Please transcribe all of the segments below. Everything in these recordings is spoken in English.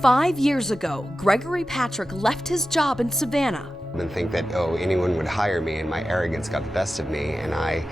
5 years ago, Gregory Patrick left his job in Savannah. And think that, anyone would hire me, and my arrogance got the best of me, and I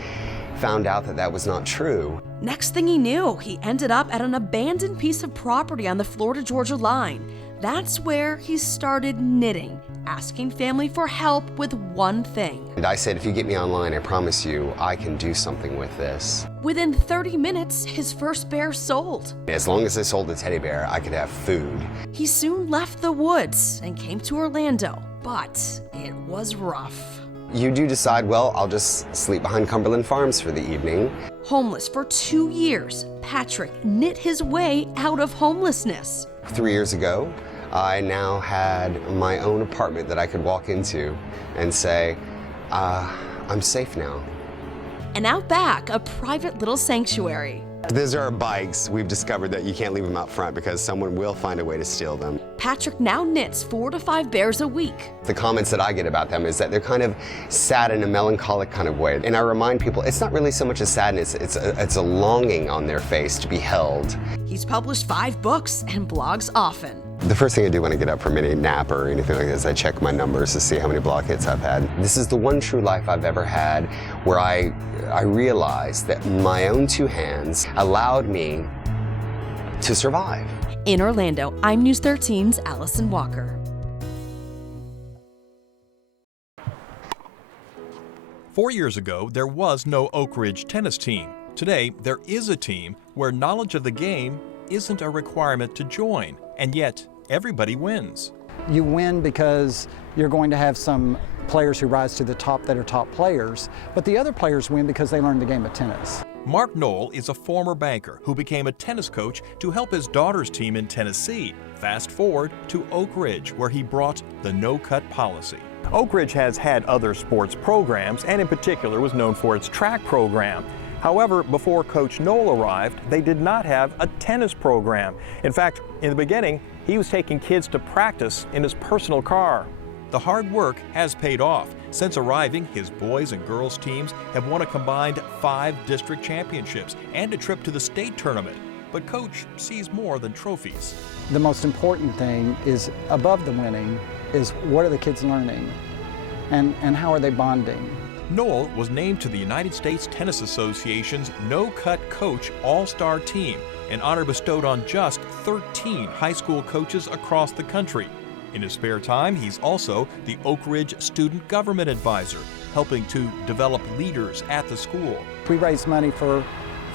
found out that that was not true. Next thing he knew, he ended up at an abandoned piece of property on the Florida-Georgia line. That's where he started knitting, asking family for help with one thing. And I said, if you get me online, I promise you I can do something with this. Within 30 minutes, his first bear sold. As long as I sold the teddy bear, I could have food. He soon left the woods and came to Orlando, but it was rough. You do decide, well, I'll just sleep behind Cumberland Farms for the evening. Homeless for 2 years, Patrick knit his way out of homelessness. 3 years ago, I now had my own apartment that I could walk into and say, I'm safe now. And out back, a private little sanctuary. These are our bikes. We've discovered that you can't leave them out front because someone will find a way to steal them. Patrick now knits 4 to 5 bears a week. The comments that I get about them is that they're kind of sad in a melancholic kind of way. And I remind people, it's not really so much a sadness, it's a longing on their face to be held. He's published 5 books and blogs often. The first thing I do when I get up from any nap or anything like this, I check my numbers to see how many blog hits I've had. This is the one true life I've ever had where I realized that my own 2 hands allowed me to survive. In Orlando, I'm News 13's Allison Walker. 4 years ago, there was no Oak Ridge tennis team. Today, there is a team where knowledge of the game isn't a requirement to join, and yet everybody wins. You win because you're going to have some players who rise to the top that are top players, but the other players win because they learned the game of tennis. Mark Knoll is a former banker who became a tennis coach to help his daughter's team in Tennessee. Fast forward to Oak Ridge, where he brought the no-cut policy. Oak Ridge has had other sports programs, and in particular was known for its track program. However, before Coach Knoll arrived, they did not have a tennis program. In fact, in the beginning, he was taking kids to practice in his personal car. The hard work has paid off. Since arriving, his boys and girls teams have won a combined 5 district championships and a trip to the state tournament. But Coach sees more than trophies. The most important thing is, above the winning, is what are the kids learning and how are they bonding? Knoll was named to the United States Tennis Association's No-Cut Coach All-Star Team, an honor bestowed on just 13 high school coaches across the country. In his spare time, he's also the Oak Ridge Student Government Advisor, helping to develop leaders at the school. We raise money for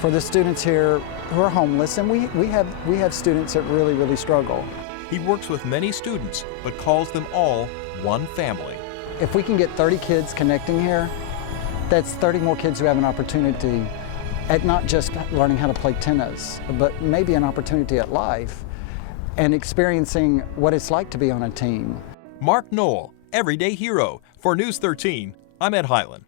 the students here who are homeless, and we have students that really struggle. He works with many students, but calls them all one family. If we can get 30 kids connecting here, that's 30 more kids who have an opportunity at not just learning how to play tennis, but maybe an opportunity at life and experiencing what it's like to be on a team. Mark Knoll, everyday hero. For News 13, I'm Ed Hyland.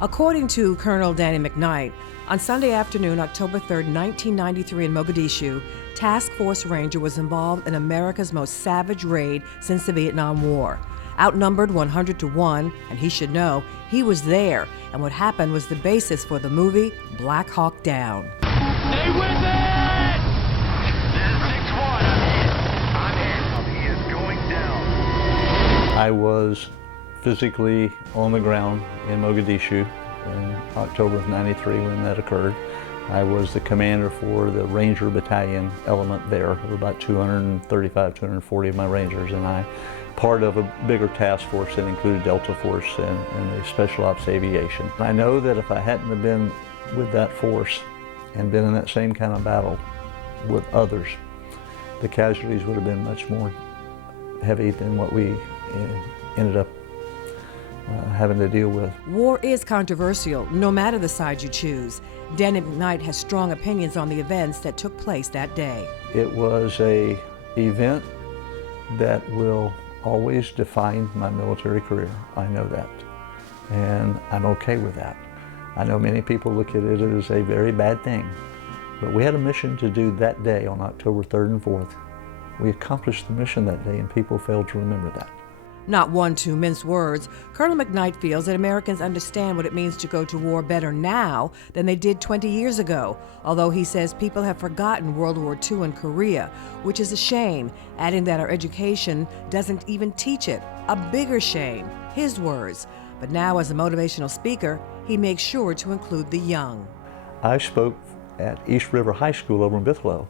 According to Colonel Danny McKnight, on Sunday afternoon, October 3, 1993 in Mogadishu, Task Force Ranger was involved in America's most savage raid since the Vietnam War. Outnumbered 100 to 1, and he should know, he was there, and what happened was the basis for the movie Black Hawk Down. Stay with it! This is 6-1, I'm in. He is going down. I was physically on the ground in Mogadishu in October of '93 when that occurred. I was the commander for the Ranger Battalion element there, of about 235, 240 of my Rangers, and I part of a bigger task force that included Delta Force and the Special Ops Aviation. I know that if I hadn't have been with that force and been in that same kind of battle with others, the casualties would have been much more heavy than what we ended up having to deal with. War is controversial, no matter the side you choose. Danny McKnight has strong opinions on the events that took place that day. It was an event that will always define my military career. I know that, and I'm okay with that. I know many people look at it as a very bad thing, but we had a mission to do that day on October 3rd and 4th. We accomplished the mission that day, and people failed to remember that. Not one to mince words, Colonel McKnight feels that Americans understand what it means to go to war better now than they did 20 years ago, although he says people have forgotten World War II and Korea, which is a shame, adding that our education doesn't even teach it. A bigger shame, his words. But now as a motivational speaker, he makes sure to include the young. I spoke at East River High School over in Bithlo.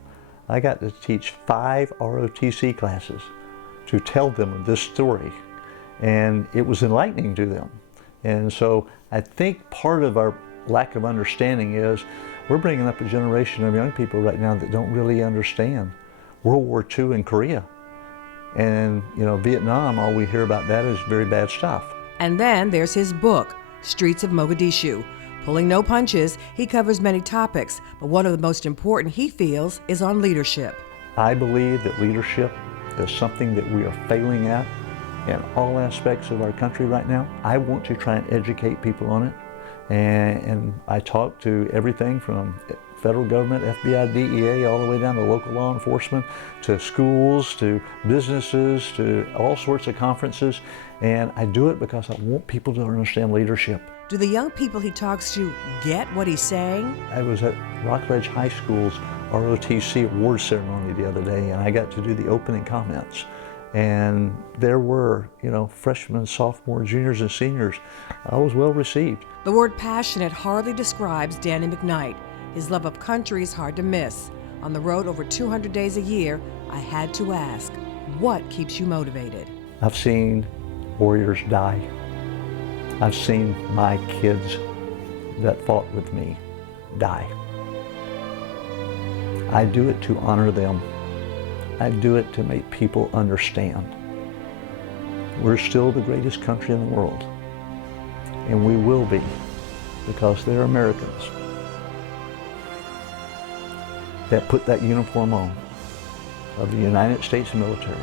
I got to teach 5 ROTC classes to tell them this story. And it was enlightening to them. And so I think part of our lack of understanding is we're bringing up a generation of young people right now that don't really understand World War II and Korea. And, you know, Vietnam, all we hear about that is very bad stuff. And then there's his book, Streets of Mogadishu. Pulling no punches, he covers many topics, but one of the most important, he feels, is on leadership. I believe that leadership is something that we are failing at in all aspects of our country right now. I want to try and educate people on it. And I talk to everything from federal government, FBI, DEA, all the way down to local law enforcement, to schools, to businesses, to all sorts of conferences. And I do it because I want people to understand leadership. Do the young people he talks to get what he's saying? I was at Rockledge High School's ROTC award ceremony the other day, and I got to do the opening comments. And there were, you know, freshmen, sophomores, juniors, and seniors. I was well received. The word passionate hardly describes Danny McKnight. His love of country is hard to miss. On the road over 200 days a year, I had to ask, what keeps you motivated? I've seen warriors die. I've seen my kids that fought with me die. I do it to honor them. I do it to make people understand. We're still the greatest country in the world, and we will be, because they're Americans that put that uniform on of the United States military,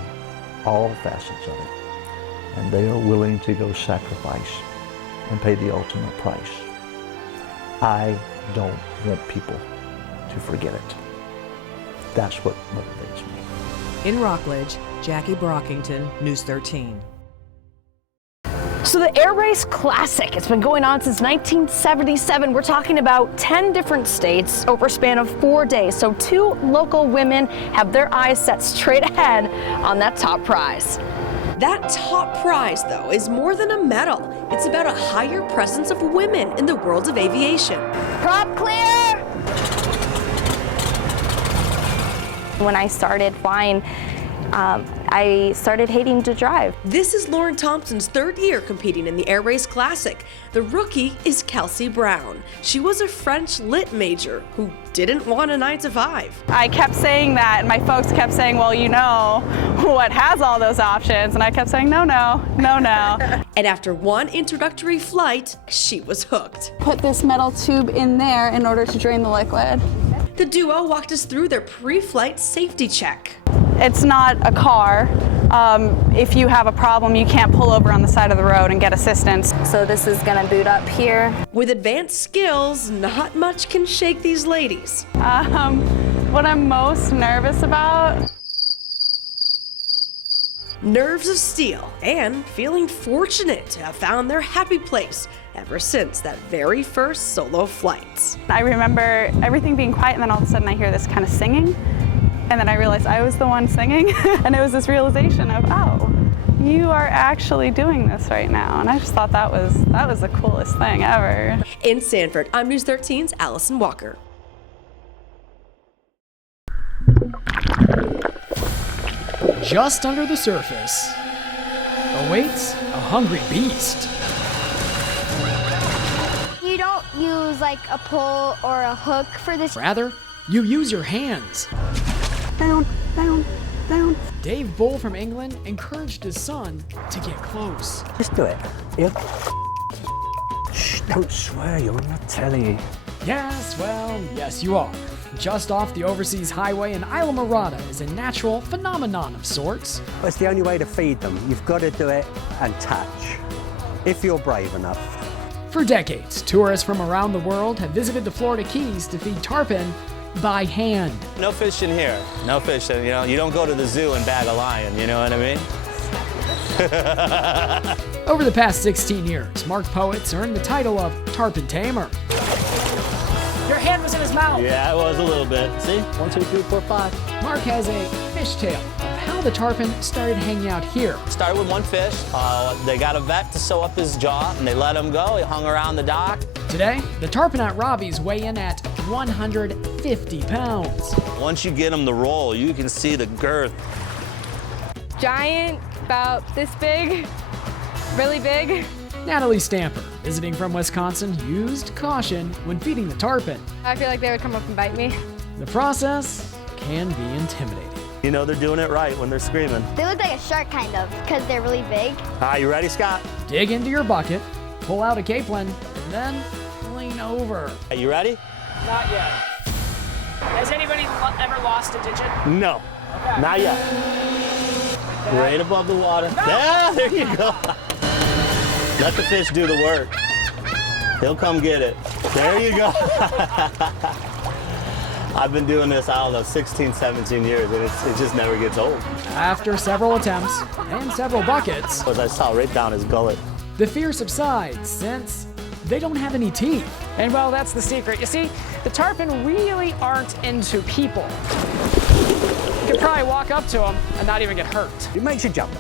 all facets of it, and they are willing to go sacrifice and pay the ultimate price. I don't want people to forget it. That's what motivates me. In Rockledge, Jackie Brockington, News 13. So the Air Race Classic, it's been going on since 1977. We're talking about 10 different states over a span of 4 days. So 2 local women have their eyes set straight ahead on that top prize. That top prize, though, is more than a medal. It's about a higher presence of women in the world of aviation. Prop clear! When I started flying, I started hating to drive. This is Lauren Thompson's 3rd year competing in the Air Race Classic. The rookie is Kelsey Brown. She was a French lit major who didn't want a 9 to 5. I kept saying that, and my folks kept saying, well, you know what has all those options? And I kept saying, no, no, no, no. And after one introductory flight, she was hooked. Put this metal tube in there in order to drain the liquid. The duo walked us through their pre-flight safety check. It's not a car. If you have a problem, you can't pull over on the side of the road and get assistance. So this is gonna boot up here. With advanced skills, not much can shake these ladies. What I'm most nervous about? Nerves of steel and feeling fortunate to have found their happy place ever since that very first solo flight. I remember everything being quiet, and then all of a sudden I hear this kind of singing, and then I realized I was the one singing, and it was this realization of, oh, you are actually doing this right now. And I just thought that was the coolest thing ever. In Sanford, I'm News 13's Allison Walker. Just under the surface awaits a hungry beast. You don't use like a pole or a hook for this. Rather, you use your hands. Down, down, down. Dave Bull from England encouraged his son to get close. Just do it. Yeah. Shh, don't swear, you're on the telly. Yes, well, yes you are. Just off the overseas highway in Isla Morada is a natural phenomenon of sorts. Well, it's the only way to feed them. You've got to do it and touch, if you're brave enough. For decades, tourists from around the world have visited the Florida Keys to feed tarpon by hand. No fish in here. No fish. You know, you don't go to the zoo and bag a lion, you know what I mean? Over the past 16 years, Mark Poets earned the title of Tarpon Tamer. Your hand was in his mouth. Yeah, it was a little bit. See? 1, 2, 3, 4, 5. Mark has a fishtail of how the tarpon started hanging out here. Started with one fish. They got a vet to sew up his jaw, and they let him go. He hung around the dock. Today, the tarpon at Robbie's weigh in at 150 pounds. Once you get them to roll, you can see the girth. Giant, about this big, really big. Natalie Stamper, visiting from Wisconsin, used caution when feeding the tarpon. I feel like they would come up and bite me. The process can be intimidating. You know they're doing it right when they're screaming. They look like a shark kind of, because they're really big. All right, you ready, Scott? Dig into your bucket, pull out a capelin, and then lean over. Are you ready? Not yet. Has anybody ever lost a digit? No, Okay. not yet. Right above the water. No. Yeah, there you go. Let the fish do the work. He'll come get it. There you go. I've been doing this, I don't know, 16, 17 years, and it just never gets old. After several attempts and several buckets, As I saw right down his gullet. the fear subsides since they don't have any teeth. And well, that's the secret. You see, the tarpon really aren't into people. You could probably walk up to them and not even get hurt. It makes you jump,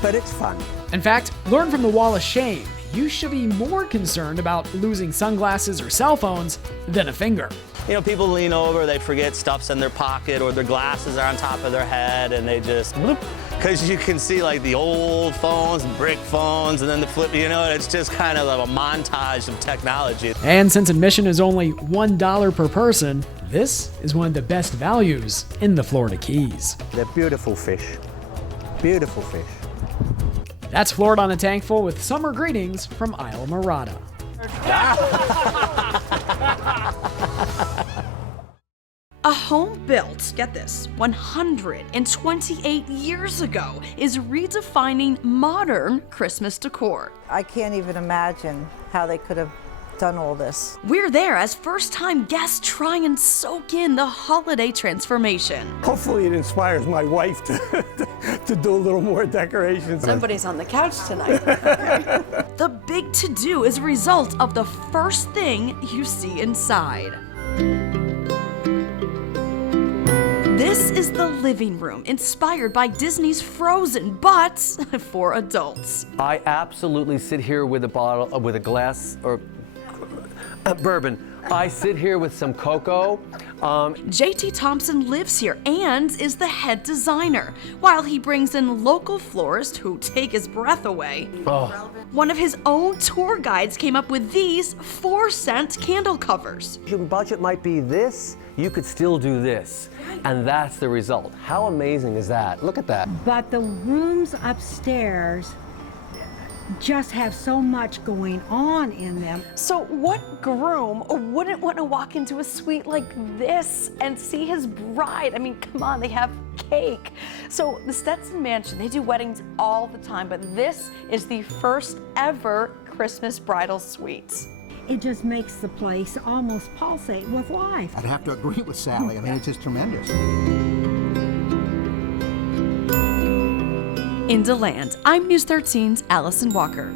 but it's fun. In fact, learn from the wall of shame. You should be more concerned about losing sunglasses or cell phones than a finger. You know, people lean over, they forget stuff's in their pocket or their glasses are on top of their head and they just bloop. Because you can see like the old phones and brick phones and then the flip, you know, it's just kind of a montage of technology. And since admission is only $1 per person, this is one of the best values in the Florida Keys. They're beautiful fish. Beautiful fish. That's Florida on a Tankful with summer greetings from Isla Mirada. A home built, get this, 128 years ago is redefining modern Christmas decor. I can't even imagine how they could have done all this. We're there as first-time guests try and soak in the holiday transformation. Hopefully it inspires my wife to do a little more decorations. Somebody's on the couch tonight. The big to-do is a result of the first thing you see inside. This is the living room, inspired by Disney's Frozen, but for adults. I absolutely sit here with a glass or bourbon. I sit here with some cocoa. JT Thompson lives here and is the head designer, while he brings in local florists who take his breath away. Oh. One of his own tour guides came up with these 4-cent candle covers. Your budget might be this, you could still do this. And that's the result. How amazing is that? Look at that. But the rooms upstairs just have so much going on in them. So what groom wouldn't want to walk into a suite like this and see his bride? I mean, come on, they have cake. So the Stetson Mansion, they do weddings all the time, but this is the first ever Christmas bridal suite. It just makes the place almost pulsate with life. I'd have to agree with Sally. I mean, it's just tremendous. In DeLand, I'm News 13's Allison Walker.